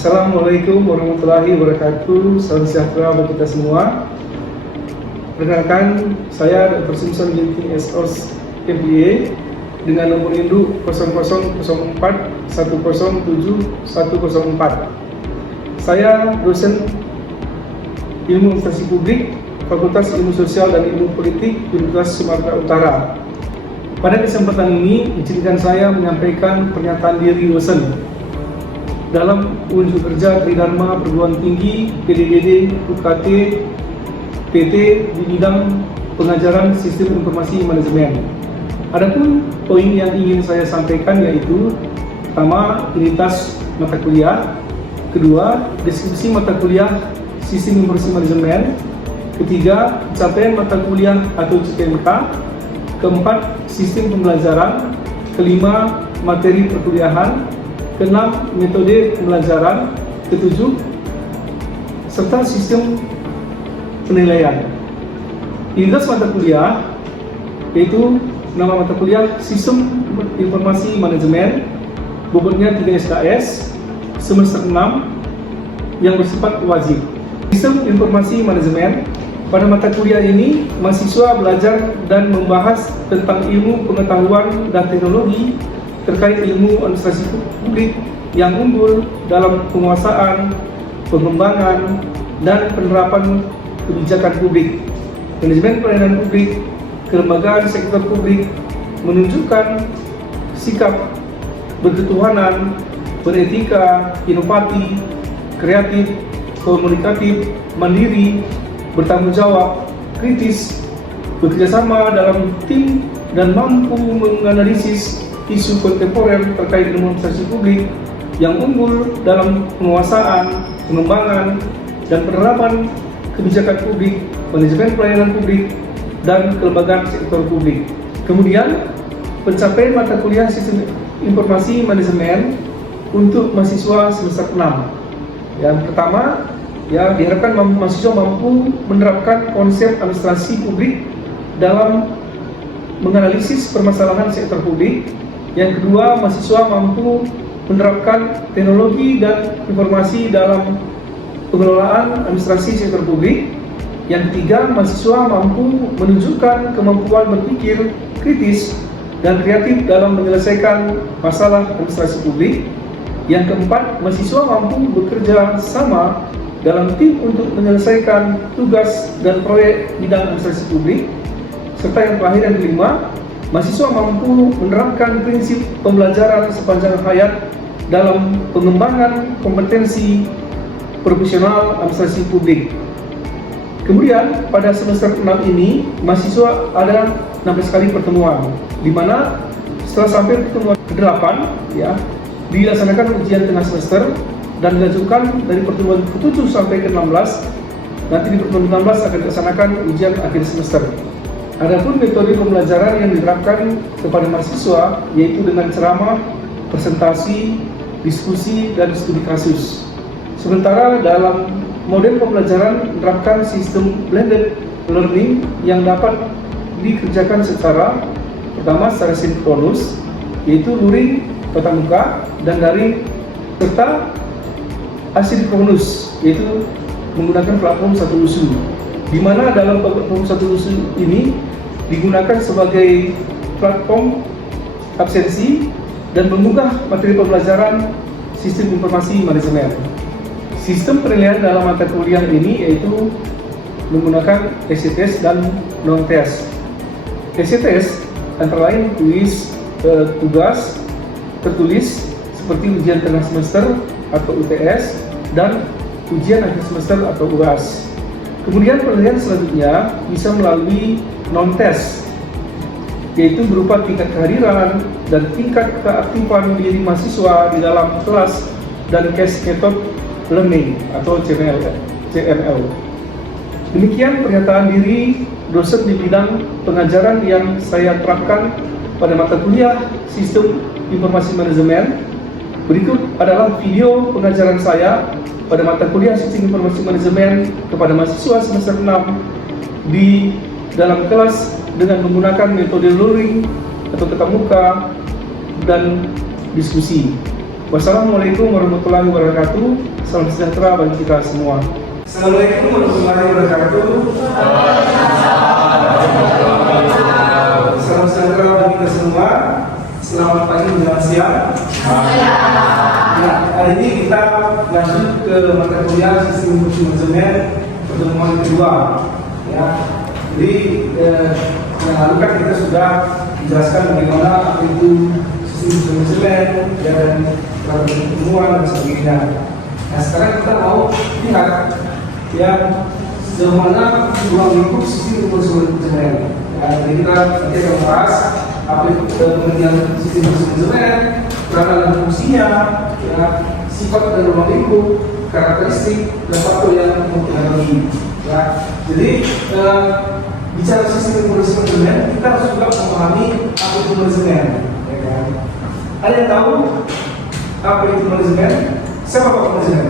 Assalamualaikum warahmatullahi wabarakatuh. Salam sejahtera bagi kita semua. Perkenalkan, saya Dr. Simpson Ginting SOS MBA dengan nomor induk 0004 107 104. Saya dosen Ilmu Administrasi Publik, Fakultas Ilmu Sosial dan Ilmu Politik Universitas Sumatera Utara. Pada kesempatan ini, izinkan saya menyampaikan pernyataan diri dosen dalam unjuk kerja Tridharma Perguruan Tinggi PDDD UKT PT di bidang pengajaran Sistem Informasi Manajemen. Adapun poin yang ingin saya sampaikan yaitu pertama, identitas mata kuliah, kedua, deskripsi mata kuliah Sistem Informasi Manajemen, ketiga, capaian mata kuliah atau CPMK, keempat, sistem pembelajaran, kelima, materi perkuliahan, keenam, metode pembelajaran, ketujuh, serta sistem penilaian. Identitas mata kuliah yaitu nama mata kuliah Sistem Informasi Manajemen, bobotnya 3 SKS, semester 6 yang bersifat wajib. Sistem Informasi Manajemen, pada mata kuliah ini mahasiswa belajar dan membahas tentang ilmu pengetahuan dan teknologi terkait ilmu administrasi publik yang unggul dalam penguasaan, pengembangan, dan penerapan kebijakan publik, manajemen pelayanan publik, kelembagaan sektor publik, menunjukkan sikap berketuhanan, beretika, inovatif, kreatif, komunikatif, mandiri, bertanggung jawab, kritis, bekerjasama dalam tim, dan mampu menganalisis isu kontemporer terkait ilmu administrasi publik yang unggul dalam penguasaan, pengembangan, dan penerapan kebijakan publik, manajemen pelayanan publik, dan kelembagaan sektor publik. Kemudian, pencapaian mata kuliah Sistem Informasi Manajemen untuk mahasiswa semester 6. Yang pertama, diharapkan mahasiswa mampu menerapkan konsep administrasi publik dalam menganalisis permasalahan sektor publik. Yang kedua, mahasiswa mampu menerapkan teknologi dan informasi dalam pengelolaan administrasi sektor publik. Yang ketiga, mahasiswa mampu menunjukkan kemampuan berpikir kritis dan kreatif dalam menyelesaikan masalah administrasi publik. Yang keempat, mahasiswa mampu bekerja sama dalam tim untuk menyelesaikan tugas dan proyek bidang administrasi publik. Serta yang terakhir, yang kelima, mahasiswa mampu menerapkan prinsip pembelajaran sepanjang hayat dalam pengembangan kompetensi profesional administrasi publik. Kemudian pada semester 6 ini, mahasiswa ada 16 kali pertemuan, di mana setelah sampai pertemuan ke-8, dilaksanakan ujian tengah semester dan dilanjutkan dari pertemuan ke-7 sampai ke-16. Nanti di pertemuan ke-16 akan dilaksanakan ujian akhir semester. Adapun metode pembelajaran yang diterapkan kepada mahasiswa yaitu dengan ceramah, presentasi, diskusi, dan studi kasus. Sementara dalam model pembelajaran menerapkan sistem blended learning yang dapat dikerjakan pertama secara sinkronus, yaitu luring, tatap muka, dan daring, serta asinkronus, yaitu menggunakan platform satu usul, di mana dalam platform satu usul ini digunakan sebagai platform absensi dan mengunggah materi pembelajaran Sistem Informasi Manajemen. Sistem penilaian dalam mata kuliah ini yaitu menggunakan SC-test dan non-test. SC-test antara lain tugas tertulis seperti ujian tengah semester atau UTS dan ujian akhir semester atau UAS. Kemudian penilaian selanjutnya bisa melalui non-test, yaitu berupa tingkat kehadiran dan tingkat keaktifan diri mahasiswa di dalam kelas dan case method learning atau CML. Demikian pernyataan diri dosen di bidang pengajaran yang saya terapkan pada mata kuliah Sistem Informasi Manajemen. Berikut adalah video pengajaran saya pada mata kuliah Sistem Informasi Manajemen kepada mahasiswa semester 6 di dalam kelas dengan menggunakan metode luring atau tatap muka dan diskusi. Wassalamualaikum warahmatullahi wabarakatuh. Salam sejahtera bagi kita semua. Assalamualaikum warahmatullahi wabarakatuh. Salam sejahtera bagi kita semua. Selamat pagi menjelang siang. Nah, hari ini kita lanjut ke mata kuliah sistem informasi manajemen pertemuan kedua. Ya, jadi yang lalu kan kita sudah menjelaskan bagaimana apa itu sistem informasi manajemen dan pertemuan dan sebagainya. Nah, sekarang kita mau lihat ya sejauh mana ruang lingkup sistem informasi manajemen. Ya, jadi kita nanti akan membahas apa itu pengertian sistem informasi manajemen, peranan dan fungsinya, ya, sifat dan ruang lingkup, karakteristik dan faktor yang mempengaruhi. Ya, jadi bicara sistem informasi manajemen, kita harus juga memahami apa itu manajemen. Ya kan? Ada yang tahu apa itu manajemen? Siapa bapak manajemen?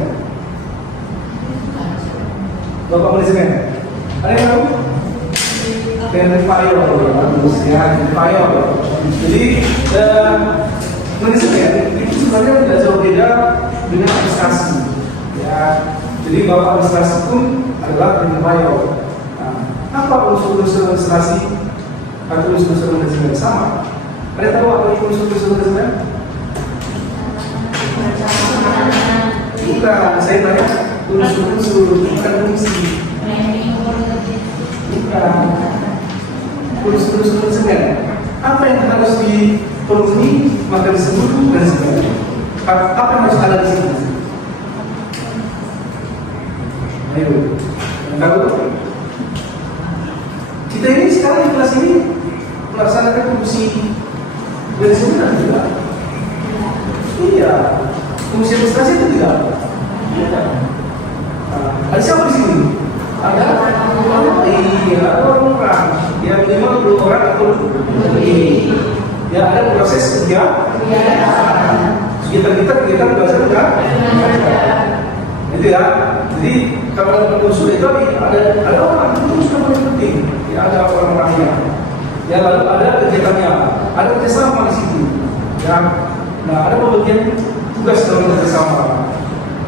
Bapak manajemen? Ada yang tahu? Payo, ya, payo. Jadi manajemen itu sebenarnya tidak jauh beda dengan administrasi. Ya, jadi bapak administrasi pun adalah payo. Nah, apa unsur-unsur administrasi atau unsur-unsur manajemen sama? Ada yang tahu apa itu unsur-unsur manajemen? Bukan, saya tanya unsur-unsur, bukan fungsi. Bukan. Unsur-unsur manajemen. Apa yang harus dipenuhi maka disebut manajemen. Apa yang harus ada di sini? Ayo, tahu? Kita ini sekarang di kelas ini melaksanakan fungsi manajemen tidak? Iya. Fungsi administrasi itu tidak? Iya. Ada siapa di sini? Ada orang, ya minimal 2 orang atau lebih. Ya ada proses kerja. Kita belajar kan? Itu ya. Jadi kalau ada unsur itu ada orang itu sudah paling penting. Ya ada orang-orangnya. Ya lalu ada kegiatannya, ada kerjasama di situ. Ya, nah ada pembagian tugas dalam kerjasama.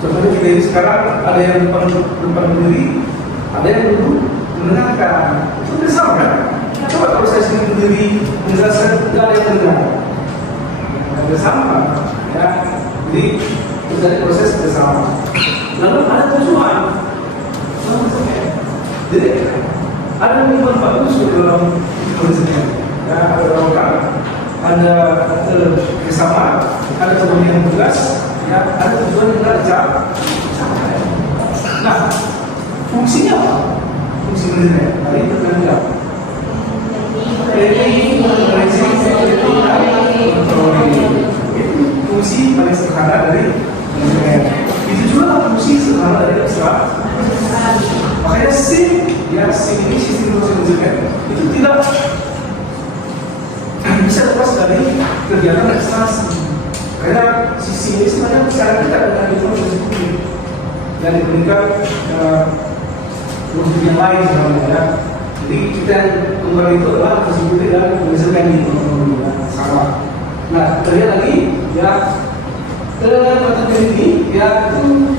Contohnya kita ini sekarang ada yang depan berdiri, ada yang duduk mendengarkan. Itu kerjasama kan? Coba kalau saya sendiri berdiri menjelaskan, tidak ada yang mendengar. Kerjasama, ya. Jadi terjadi proses kerjasama. Lalu ada tujuan. Jadi ada tujuan bagus di dalam manajemen. Ya, ada orang, ada kerjasama, ada pembagian tugas. Ya, ada tujuan yang belajar. Nah, fungsinya apa? Fungsi manajemen. Tadi itu kan bilang. Fungsi paling sederhana dari manajemen. Itu juga fungsi sederhana dari administrasi. Makanya SIM, ya SIM ini sistem informasi manajemen itu tidak bisa lepas dari kegiatan administrasi. Karena sisi ini sebenarnya sekarang kita dengan informasi publik yang diberikan untuk yang lain sebenarnya. Ya. Jadi kita kembali itu adalah informasi publik dan manajemen di ekonomi sama. Nah, kemudian lagi ya materi ini ya itu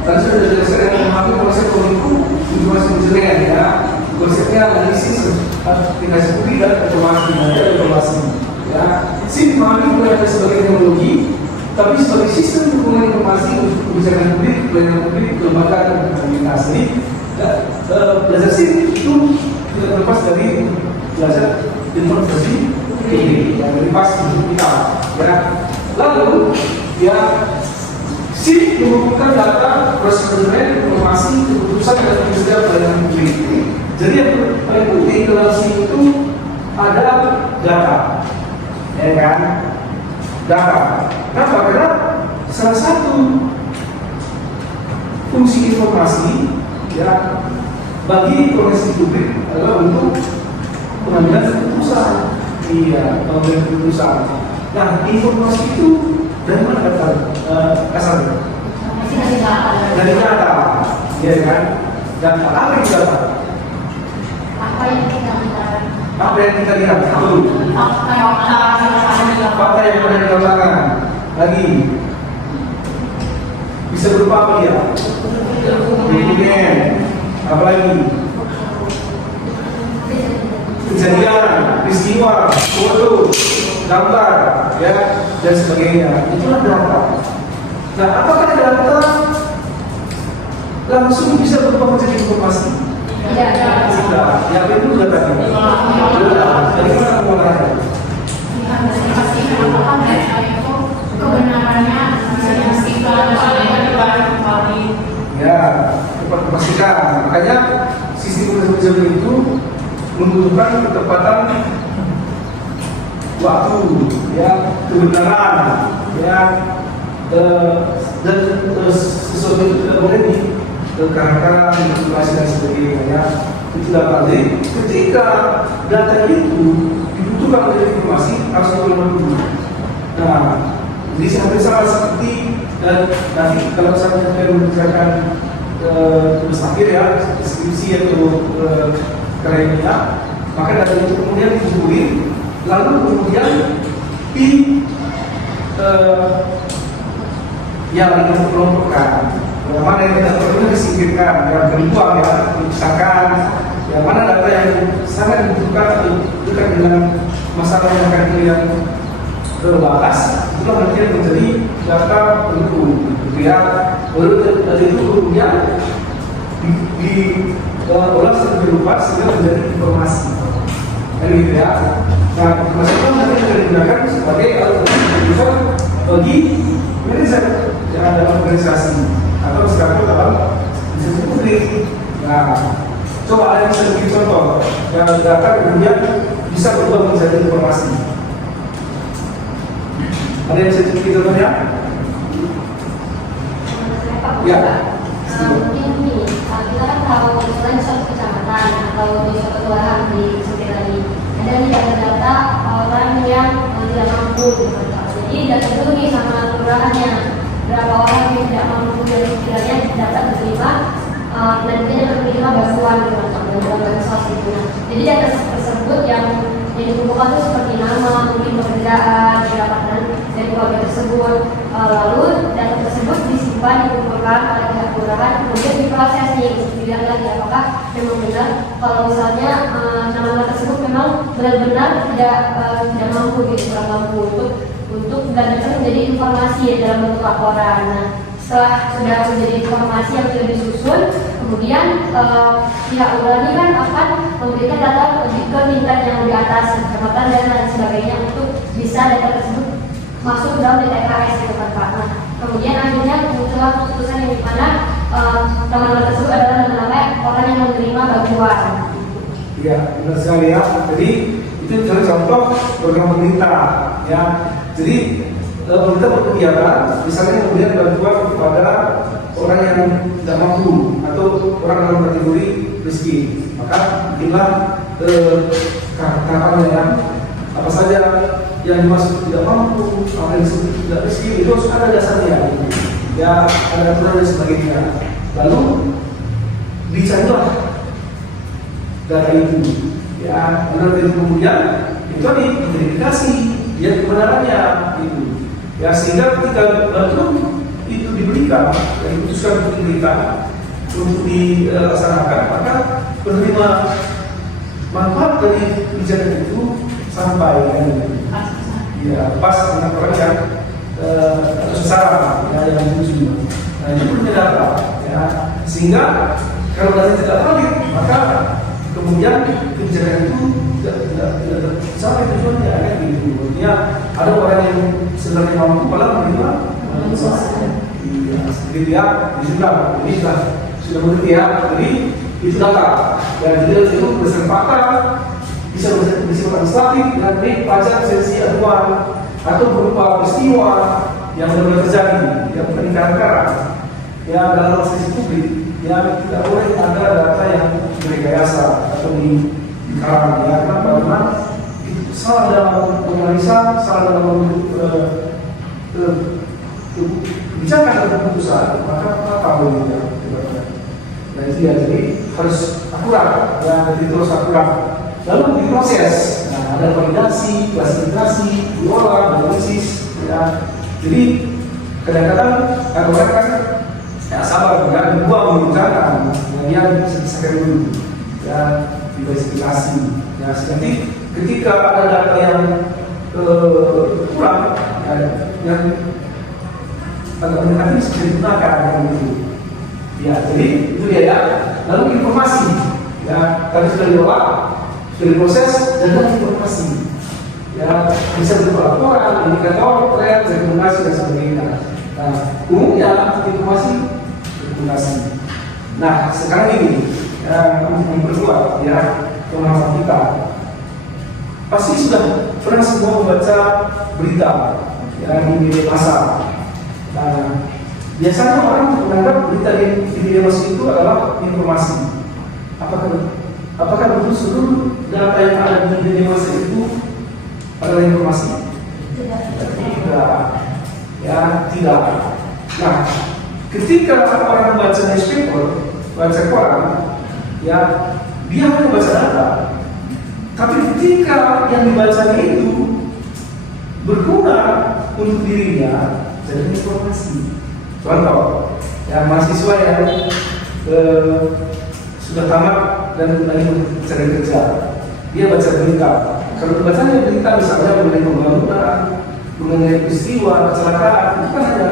tadi sudah dijelaskan yang memahami konsep informasi manajemen ya. Konsepnya analisis aplikasi publik dan informasi. Ya, SIM dipahami bukan hanya sebagai teknologi, tapi sebagai sistem dukungan informasi untuk kebijakan publik, pelayanan publik, kelembagaan dan komunikasi. Belajar SIM itu tidak terlepas dari belajar informasi publik yang terlepas untuk kita. Ya. Lalu, ya SIM mengumpulkan data, proses manajemen, informasi, keputusan dan kebijakan pelayanan publik. Jadi yang paling penting dalam SIM itu ada data. Ya kan? Data. Kenapa? Karena salah satu fungsi informasi ya bagi profesi publik adalah untuk pengambilan keputusan. Iya, pengambilan keputusan. Nah, informasi itu dari mana asalnya? Dari data. Ya kan? Dan apa yang data? Apa yang kita lihat? Apa yang kita lihat? Fakta yang pernah kita lakukan. Lagi Bisa berupa apa ya? Dokumen, apalagi kejadian, peristiwa, foto, gambar, ya, dan sebagainya. Itulah data. Nah, apakah data langsung bisa berubah menjadi informasi? Tidak. Tidak. Yang itu datanya. Jadi mana pengolahannya? Apakah data itu kebenarannya bisa dipastikan kembali? Ya, dapat dipastikan. Makanya sistem manajemen itu membutuhkan ketepatan waktu, ya, kebenaran, ya, dan sesuatu ini kekarakaran, informasi dan sebagainya. Ya. Itulah penting. Ketika data itu dibutuhkan oleh informasi harus dikelola dulu. Nah, jadi hampir sama seperti dan nanti kalau saya mengerjakan tugas akhir ya, deskripsi atau karyanya, maka data itu kemudian dikumpulin, lalu kemudian di yang dikelompokkan. Yang mana yang tidak perlu disingkirkan, yang berbuang ya, dipisahkan. Yang mana data yang sangat dibutuhkan atau dekat dengan masalah yang akan yang berbahas, itulah nanti yang menjadi data pendukung, gitu ya. Baru dari itu kemudian diolah sedemikian rupa sehingga menjadi informasi, kan gitu ya. Nah, informasi itu nanti akan digunakan sebagai alat ukur bagi manajer yang ada dalam organisasi atau sekarang dalam institusi publik. Nah, coba ada yang sedikit contoh yang data kemudian bisa berubah menjadi informasi. Ada yang bisa sedikit contohnya? Ya. Mungkin ini, kita kan tahu misalnya di suatu kecamatan atau di suatu kelurahan di sekitar ini ada nih data orang yang tidak mampu, gitu. Jadi data itu nih sama kelurahannya berapa orang yang tidak mampu dan sekiranya dapat diterima dan tidak dapat menerima bantuan bansos itu. Jadi data tersebut yang dikumpulkan itu seperti nama, mungkin pekerjaan, pendapatan dari keluarga tersebut. Lalu data tersebut disimpan, dikumpulkan oleh pihak kelurahan, kemudian diproses nih, dilihat lagi apakah memang benar kalau misalnya nama tersebut memang benar-benar tidak mampu, gitu, kurang mampu untuk dan itu menjadi informasi ya, dalam bentuk laporan. Nah, setelah sudah menjadi informasi yang sudah disusun, kemudian pihak kelurahan ini kan akan memberikan data ke tingkat yang di atas, kecamatan dan lain sebagainya untuk bisa data tersebut masuk dalam DTKS gitu kan Pak. Nah, kemudian akhirnya muncullah keputusan yang dimana nama-nama tersebut adalah nama-nama orang yang menerima bantuan. Iya, benar sekali ya. Jadi itu adalah contoh program pemerintah ya. Jadi pemerintah berkegiatan, misalnya kemudian bantuan kepada orang yang tidak mampu atau orang dalam kategori miskin, maka bikinlah kapan yang apa saja yang dimaksud tidak mampu, apa yang disebut tidak miskin, itu harus ada dasarnya, ya, ada aturan dan sebagainya. Lalu dicarilah data itu, ya, benar itu kemudian itu diverifikasi, lihat kebenarannya, itu, ya, sehingga ketika bantuan itu diberikan, yang diputuskan untuk diberikan, untuk dilaksanakan, maka penerima manfaat dari kebijakan itu sampai kan, ya, pas dengan orang yang atau sasaran ya, yang dituju. Nah, itu punya data, ya, sehingga kalau data tidak valid, maka kemudian kebijakan itu tidak sampai tujuannya, kan gitu. Artinya ada orang yang sebenarnya mampu malah menerima iya, seperti ya, disitulah ini sudah mengerti ya. Jadi itu data, dan dia itu berserpakar bisa bersifat statik dengan baik pajak sensi aduan atau berupa peristiwa yang benar-benar terjadi, yang peningkatan ya dalam organisasi publik, yang tidak boleh ada data yang direkayasa atau dikarang, ya, karena bagaimana itu salah dalam penganalisa, salah dalam kebijakan atau keputusan, maka apa boleh ya. Nah itu ya, jadi harus akurat, ya, jadi terus akurat. Lalu diproses, nah, ada validasi, klasifikasi, diolah, analisis, ya. Jadi kadang-kadang orang kan scan dulu, ya diverifikasi. Ya, nanti ketika ada data yang kurang, ya, yang agak mendekati bisa digunakan yang itu. Ya, jadi itu dia ya. Lalu informasi, ya tadi sudah diolah, sudah diproses, dan ada informasi. Ya, bisa berupa laporan, indikator, tren, rekomendasi dan sebagainya. Nah, umumnya informasi rekomendasi. Nah, sekarang ini memperkuat ya pemahaman kita. Pasti sudah pernah semua membaca berita ya, di media massa. Nah, biasanya orang menganggap berita di media massa itu adalah informasi. Apakah betul seluruh data yang ada di media massa itu adalah informasi? Tidak. Ya, tidak. Nah, ketika orang membaca newspaper, baca koran, ya dia hanya membaca data. Tapi ketika yang dibacanya itu berguna untuk dirinya, jadi informasi. Contoh, ya mahasiswa yang sudah tamat dan lagi mencari kerja, dia baca berita. Kalau dibacanya berita misalnya mengenai pembangunan, mengenai peristiwa kecelakaan, itu kan hanya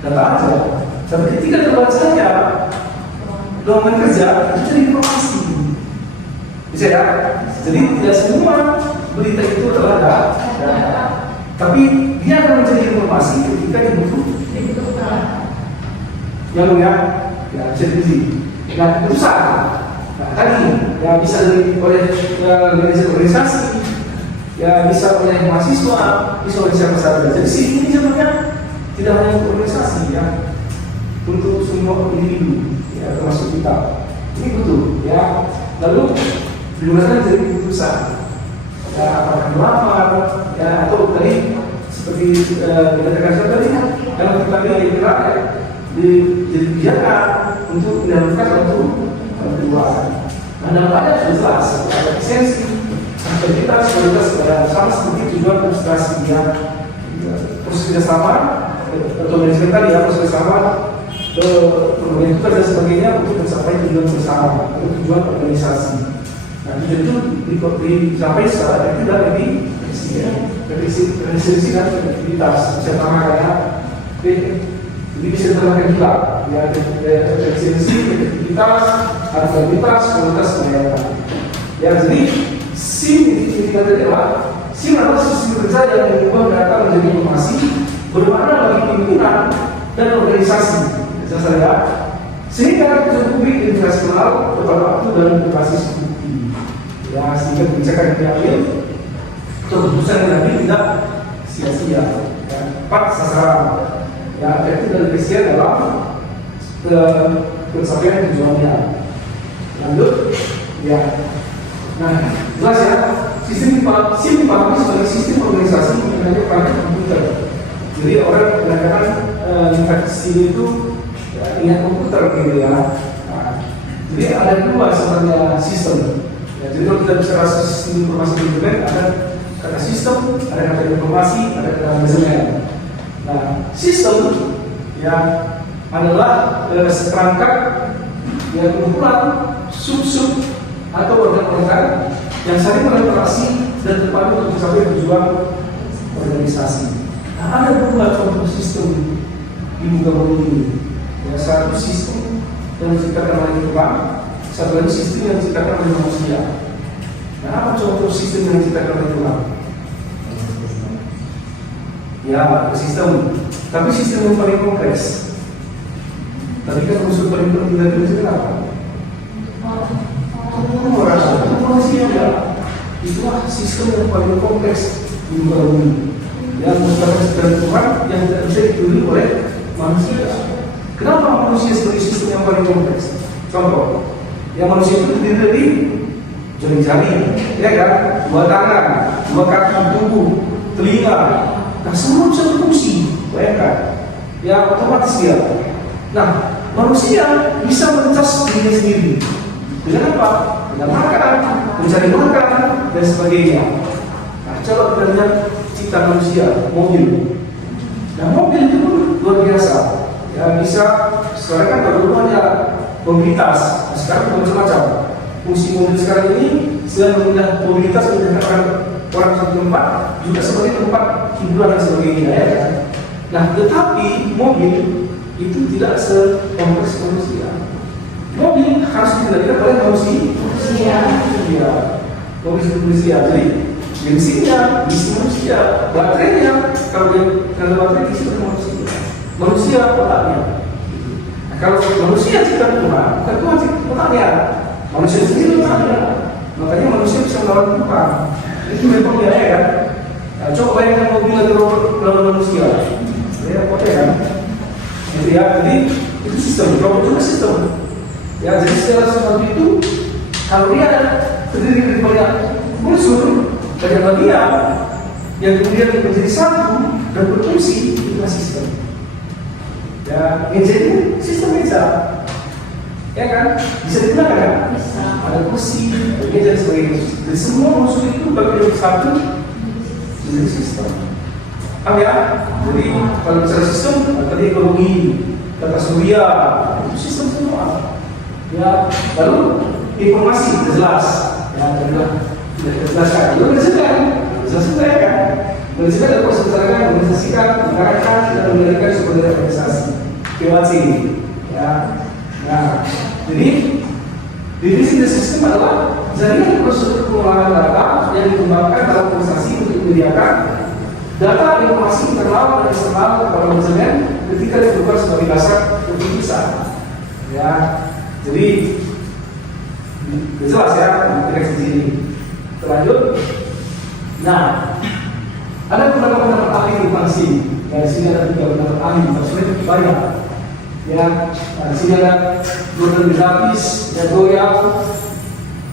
data aja. Tapi ketika dibacanya lowongan kerja, itu jadi informasi. Bisa ya? Jadi tidak semua berita itu adalah data, tapi dia akan menjadi informasi ketika dibutuhkan. Yang ya bisa diuji. Nah, keputusan. Nah, tadi ya bisa oleh organisasi, ya bisa oleh mahasiswa, bisa oleh siapa saja. Jadi ini sebenarnya tidak hanya untuk organisasi ya, untuk semua individu, ya termasuk kita. Ini betul, ya. Lalu digunakan jadi keputusan. Ya, apakah melamar, ya atau tadi seperti dikatakan tadi, kalau kita kira jadi kebijakan untuk menyalurkan untuk kedua. Nah, dampaknya sudah jelas, ada esensi, aktivitas, kualitas, sama seperti tujuan administrasi yang proses kerjasama atau manajemen tadi ya, proses kerjasama pembagian tugas dan sebagainya untuk mencapai tujuan bersama atau tujuan organisasi. Nah, tujuan itu dicapai secara efektif dan efisiensi dan efektivitas. Contohnya kayak jadi bisa diterapkan juga ya, efisiensi, efektivitas, akuntabilitas, kualitas pelayanan. Ya, jadi SIM ini kita adalah SIM adalah sistem kerja yang mengubah data menjadi informasi bermakna bagi pimpinan dan organisasi. Saya sehingga keputusan publik internasional tepat waktu dan berbasis bukti. Ya, sehingga kebijakan yang diambil atau keputusan yang diambil tidak sia-sia. Ya, tepat sasaran. Ya, efektif dan efisien dalam pencapaian tujuannya. Lanjut, ya. Nah, jelas ya, SIM dipahami sebagai sistem organisasi menggunakan perangkat komputer. Jadi orang menggunakan tingkat SIM itu ya, ingat komputer gitu ya. Nah, jadi ada dua sebenarnya sistem. Ya, jadi kalau kita bicara sistem informasi di internet, ada kata sistem, ada kata informasi, ada kata manajemen. Nah, sistem ya adalah seperangkat yang kumpulan sub-sub atau organ-organ yang saling berinteraksi dan terpadu untuk mencapai tujuan organisasi. Nah, ada dua contoh sistem di muka bumi ini. Ya, satu sistem yang diciptakan oleh Tuhan, satu lagi sistem yang diciptakan oleh manusia. Nah, apa contoh sistem yang diciptakan oleh Tuhan? Ya, sistem. Tapi sistem yang paling kompleks. Tapi kan unsur paling penting dari itu apa? Manusia ya. Itulah sistem yang paling kompleks di muka bumi. Yang merupakan sistem Tuhan yang tidak bisa dipilih oleh manusia. Kenapa manusia sebagai sistem yang paling kompleks? Contoh, yang manusia itu terdiri dari jari-jari, ya kan? Dua tangan, dua kaki tubuh, telinga. Nah, semua bisa berfungsi, bayangkan. Ya, otomatis dia. Nah, manusia bisa mencas dirinya sendiri. Dengan apa? Dengan makan, mencari makan, dan sebagainya. Nah, coba kita lihat cipta manusia, mobil. Nah, mobil itu pun luar biasa. Ya, bisa, sekarang kan baru ada mobilitas. Nah, sekarang macam-macam. Fungsi mobil sekarang ini selain memindah mobilitas memindahkan orang ke satu tempat, juga sebagai tempat hiburan dan sebagainya, ya kan? Nah, tetapi mobil itu tidak sekompleks manusia. Mobil harus dikendalikan oleh manusia. Ya, mobil manusia. Jadi bensinnya diisi manusia, baterainya kalau baterai diisi oleh manusia otaknya. Nah, kalau manusia cipta Tuhan, bukan Tuhan cipta otaknya, manusia sendiri otaknya. Makanya manusia bisa melawan Tuhan. Itu memang ya kan. Nah, coba bayangkan mobil atau robot melawan manusia, ya apa kan? Jadi ya, jadi itu sistem, robot juga sistem. Ya, jadi secara seperti itu, kalau dia terdiri dari banyak unsur, banyak bagian yang kemudian menjadi satu dan berfungsi, itulah sistem. Ya, jadi sistem meja, ya kan? Bisa digunakan kan? Bisa. Ada kursi, ada meja dan sebagainya. Jadi semua unsur itu bagian dari satu menjadi sistem. Paham ya? Jadi kalau bicara sistem, tadi ekologi, tata surya, itu sistem semua. Ya, lalu informasi jelas, ya, tidak jelaskan. Itu menjelaskan, jelaskan ya kan? Menjelaskan dan proses masyarakat, menjelaskan, mengarahkan dan menjadikan sumber daya organisasi, PWC, ya. Nah, jadi definisi dari sistem adalah jaringan prosedur pengolahan data yang dikembangkan dalam organisasi untuk menyediakan data informasi internal dan eksternal kepada manajemen ketika diperlukan sebagai dasar keputusan. Ya, jadi jelas ya teks di sini. Terlanjut. Nah, ada beberapa pendapat ahli tentang SIM. Ya, di sini ada 3 pendapat ahli, maksudnya banyak. Ya, nah, di sini ada Gordon Bilapis, Jagoya,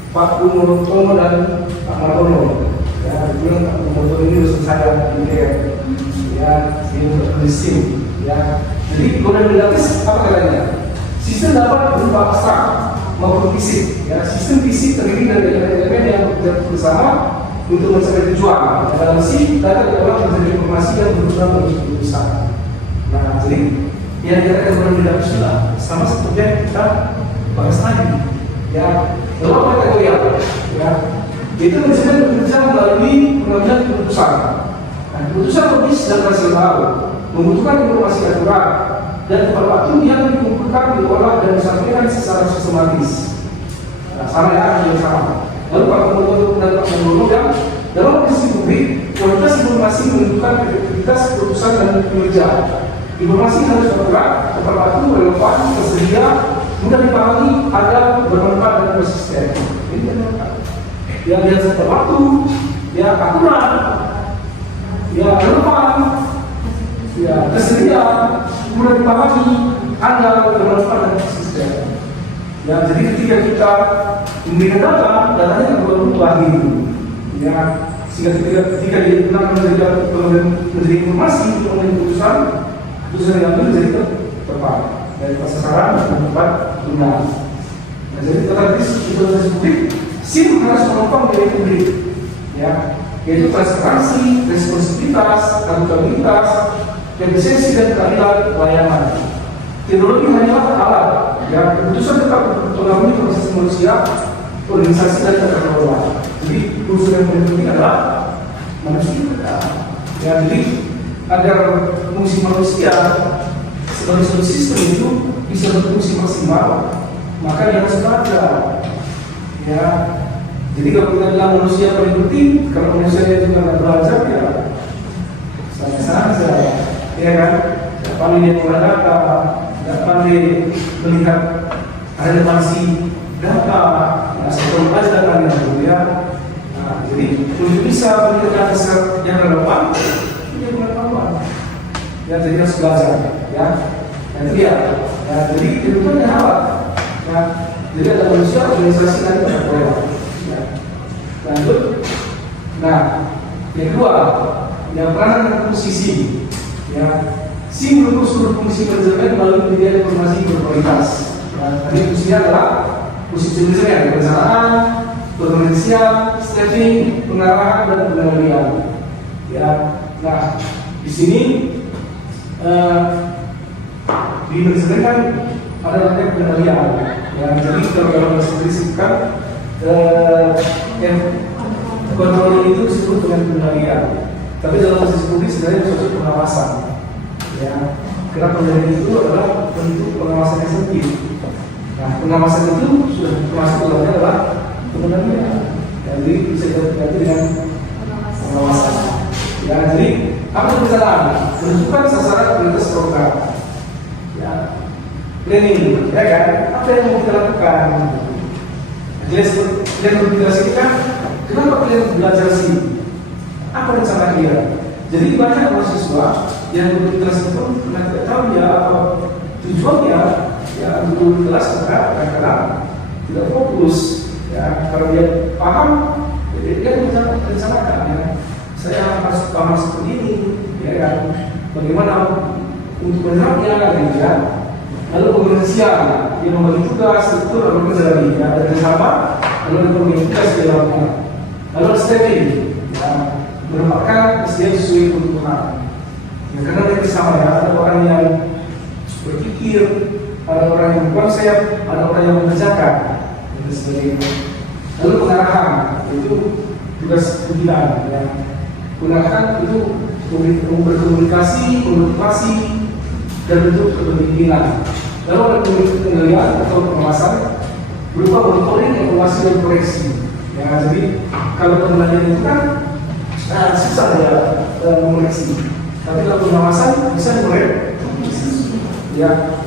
Pak Umotomo dan Pak Martono. Ya, kemudian Pak Umotomo ini dosen saya di UGM. Ya, ini untuk SIM. Ya, jadi Gordon Bilapis apa katanya? Sistem dapat berupa abstrak maupun fisik. Ya, sistem fisik terdiri dari elemen-elemen yang bekerja bersama untuk mencapai tujuan. Dalam SIM, data diolah menjadi informasi yang berguna bagi keputusan. Nah, jadi yang dikatakan Gordon Bilapis sudah sama seperti yang kita bahas tadi. Ya, dalam kategori ya, itu manajemen bekerja melalui pengambilan keputusan. Nah, keputusan logis dan rasional membutuhkan informasi akurat dan tepat waktu yang dikumpulkan, diolah dan disampaikan secara sistematis. Nah, sama ya, yang sama. Lalu Pak Komodo dan Pak Komodo yang dalam posisi publik, kualitas informasi menentukan efektivitas keputusan dan kinerja. Informasi harus akurat, tepat waktu, relevan, tersedia, mudah dipahami, ada bermanfaat dan konsisten. Ini kan yang dia tepat waktu, ya akurat, ya relevan, ya tersedia, mudah dipahami, ada bermanfaat dan konsisten. Ya, jadi ketika kita memberikan data, datanya akan berubah gitu. Ya, sehingga ketika digunakan menjadi informasi untuk mengambil keputusan yang ambil jadi tepat dari sasaran dan tepat benar. Nah, jadi tetapi informasi publik SIM harus menopang dari publik, ya, yaitu transparansi, responsivitas, akuntabilitas, efisiensi dan keadilan pelayanan. Teknologi hanyalah alat, ya, keputusan tetap mengalami proses manusia, organisasi dan tata kelola. Jadi unsur yang paling penting adalah manusia. Ya, jadi agar fungsi manusia sebagai suatu sistem itu bisa berfungsi maksimal, maka dia harus belajar. Ya, jadi kalau kita bilang manusia paling penting, kalau manusia itu nggak belajar, ya saja, ya kan? Tidak pandai dia mengolah data, tidak pandai melihat relevansi data, ya, sebelum aja datanya dulu ya. Nah, jadi untuk bisa melihat data yang relevan, dia pengetahuan. Ya, jadi harus belajar, ya. Nah, itu dia. Ya, jadi kehidupannya alat. Ya, jadi ada manusia, organisasi dan kelola. Ya. Lanjut. Nah, yang kedua, yang peranan dan posisi. Ya, SIM berfungsi manajemen melalui penyedia informasi berkualitas. Nah, tadi fungsinya adalah posisi manajemen, perencanaan, koordinasian, staging, pengarahan dan pengendalian. Ya, nah di sini di manajemen kan ada namanya pengendalian. Ya, jadi kalau dalam bahasa Inggris kan yang kontrol itu disebut dengan pengendalian. Tapi dalam bahasa Inggris sebenarnya disebut pengawasan. Ya, karena pengendalian itu adalah bentuk pengawasan yang sempit. Nah, pengawasan itu sudah termasuk dalamnya adalah pengendalian. Jadi bisa diganti dengan pengawasan. Ya, jadi apa yang kita lakukan? Menentukan sasaran prioritas program. Ya, planning, ya kan? Apa yang mau kita lakukan? Jelas, yang kita kenapa kalian belajar sih? Apa rencana dia? Jadi banyak mahasiswa yang berkelas itu karena tidak tahu ya apa tujuannya, ya untuk kelas kadang-kadang tidak fokus. Ya, kalau dia paham, dia rencanakan ya. Saya harus paham seperti ini, ya kan? Bagaimana untuk menerapnya, gitu ya. Lalu pengisian, dia membagi tugas, struktur, lalu kendali, ya, ada sama, lalu membagi tugas di dalamnya. Lalu stepping, ya, menempatkan SDM sesuai kebutuhan. Ya, karena mereka sama ya, ada orang yang berpikir, ada orang yang berkonsep, ada orang yang mengerjakan, dan sebagainya. Lalu pengarahan, itu tugas pimpinan, ya. Pengarahan itu berkomunikasi, memotivasi, dan bentuk kepemimpinan. Lalu ada pengendalian atau pengawasan berupa monitoring, evaluasi, dan koreksi. Ya, jadi kalau pengendalian itu kan susah ya mengoreksi. Tapi kalau pengawasan bisa mengoreksi. Ya,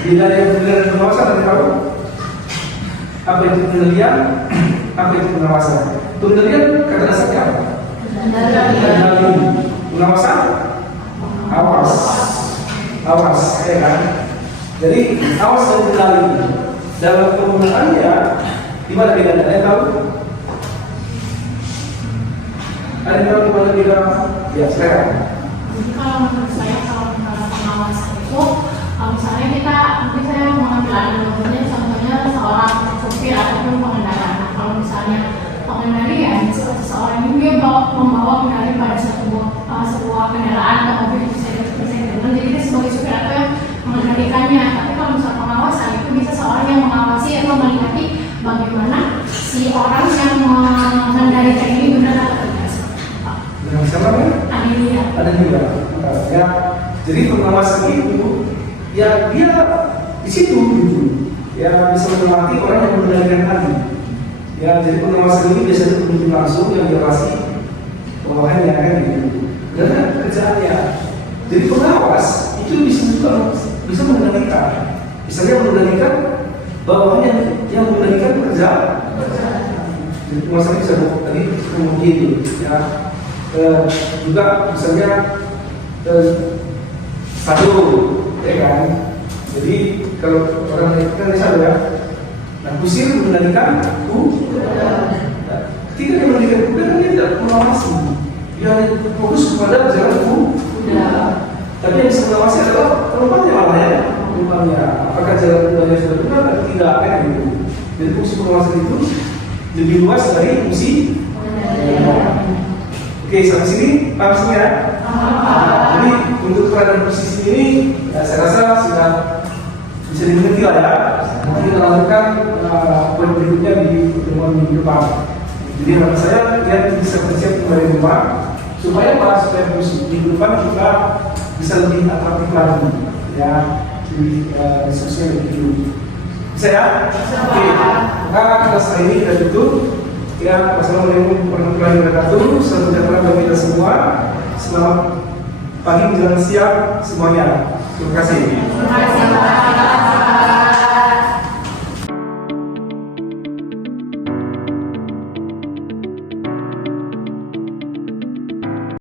bila yang pengendalian dan pengawasan ada tahu apa itu pengendalian, apa itu pengawasan. Pengendalian kata dasarnya apa? Kendali. Pengawasan awas, ya kan? Jadi awas dan kendali dalam penggunaannya gimana bedanya? Ada yang tahu? Ada yang tahu gimana beda? Ya, sekarang. Jadi kalau menurut saya kalau pengawasan itu, misalnya kita mungkin saya mengambil contohnya seorang sopir ataupun pengendara. Nah, kalau misalnya pengendalian seseorang ini dia membawa kendali pada sebuah kendaraan atau mobil bisa jadi dia sebagai supir atau yang mengendalikannya. Tapi kalau misalnya pengawasan itu bisa seorang yang mengawasi atau melihat bagaimana si orang yang mengendalikan ini benar atau tidak. Dengan siapa kan? Ada juga. Ya, jadi pengawasan itu ya dia di situ gitu. Ya bisa melatih orang yang mengendalikan tadi. Ya, jadi pengawasan ini biasanya penunjuk langsung yang diawasi bawahannya kan gitu. Dan kerjaannya. Jadi pengawas itu bisa mengendalikan. Misalnya mengendalikan bawahannya yang mengendalikan kerja. Jadi pengawasan bisa tadi begitu. Ya, juga misalnya satu, ya kan. Jadi kalau orang mengendalikan satu ya. Nah, kusir mengendalikan ketika dia mengendalikan kuda kan dia tidak mengawasi, dia hanya fokus kepada jalan kuda. Tapi yang bisa mengawasi adalah penumpangnya malah ya, penumpangnya. Apakah jalan kudanya sudah benar atau tidak kan gitu. Jadi fungsi pengawasan itu lebih luas dari fungsi pengendalian. Oke, sampai sini paham semua ya? Jadi untuk peran posisi ini, ya, saya rasa sudah bisa dimengerti lah ya. Nanti kita lanjutkan poin berikutnya di pertemuan minggu depan. Jadi harapan saya kalian bisa bersiap kembali rumah supaya supaya minggu depan kita bisa lebih atraktif lagi ya di diskusi yang begitu. Bisa ya? Oke. Nah, kelas ini kita tutup. Ya, wassalamualaikum warahmatullahi wabarakatuh. Selamat sejahtera bagi kita semua. Selamat pagi menjelang siang semuanya. Terima kasih. Terima kasih.